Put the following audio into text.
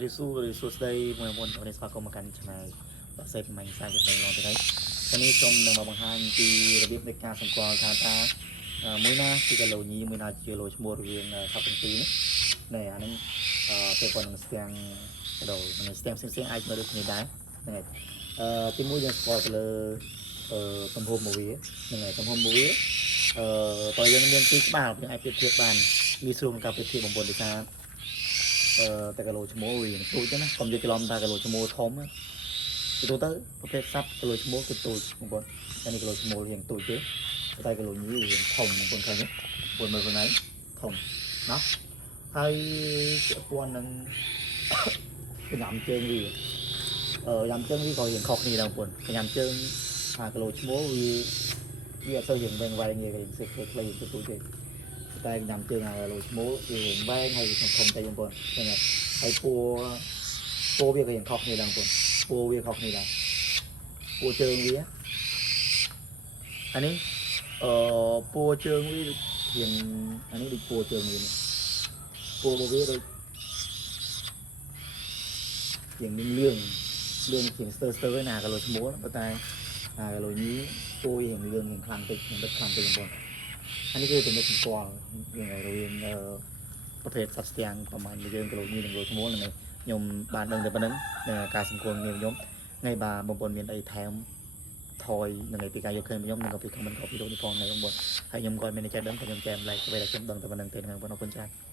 resource đây mà muốn ở đây sao có một căn này và xây mình sai được mình làm thế đấy cái này trong nằm bằng hai thì biết được ca song qua thà ta mỗi na thì cái lầu nhí mỗi na chưa lầu mua riêng tháp công ty này anh ấy tôi còn sang đầu mình xem ai mà được người đá này cái mũi dân sport là tầm hôm một vía này tầm hôm một vía tôi dân liên tiếp bảo những ai biết thiệt bàn đi xuống cà phê thiệt bằng bồn để ta តែគីឡូឈ្មោះវាទូចទៅណាកុំនិយាយច្រឡំថាគីឡូឈ្មោះធំទៅទូទៅប្រភេទសัตว์គីឡូឈ្មោះគឺទូចបងប្អូនតែនេះគីឡូឈ្មោះរៀងទូចទេតែគីឡូញីរៀងធំបងប្អូនឃើញទេបងមើលខ្លួនឯងធំណាហើយពាក់ព័ន្ធនឹងកញ្ញាំជើងវាញ៉ាំជើងវាក៏រៀងខុសគ្នាដែរបងប្អូនកញ្ញាំជើងថាគីឡូឈ្មោះវាអត់សូវរៀងវែងវែងទេរៀងសេខ្លីៗទូចទេតែញ៉ាំជើងគីឡូឈ្មោះវារៀងវែងហើយធំតែបងប្អូនឃើញទេហើយពោវាក៏យ៉ាងខុសគ្នាដែរបងប្អូនពោវាខុសគ្នាដែរពោជើងវាអានេះពោជើងវារៀងអានេះដូចពោជើងវានេះពោរបស់វាដូចរៀងលឿងជាងស្ទើរឯណាគីឡូឈ្មោះប៉ុន្តែគីឡូនេះពោវារៀងលឿងរៀងខ្លាំងតិចមិនខ្លាំងតិចបងប្អូនអានេះគឺចំណុចសម្គាល់យើងឲ្យរៀងប្រភេទសត្វស្ទាំងប្រហែលយើងគីឡូនេះនឹងគីឡូឈ្មោះហ្នឹងខ្ញុំបានដឹងតែប៉ុណ្្នឹងការសង្កេតងារខ្ញុំថ្ងៃបាទបងប្អូនមានអីថែមថយនឹងពីការយកឃើញខ្ញុំនឹងក៏ពីខមមិនក៏ពីរូបនេះផងថ្ងៃបងប្អូនហើយខ្ញុំក៏មានតែចែកដឹងខ្ញុំចែកម្លែកអ្វីដែលខ្ញុំដឹងតែប៉ុណ្្នឹងទេបងប្អូនអរគុណច្រើន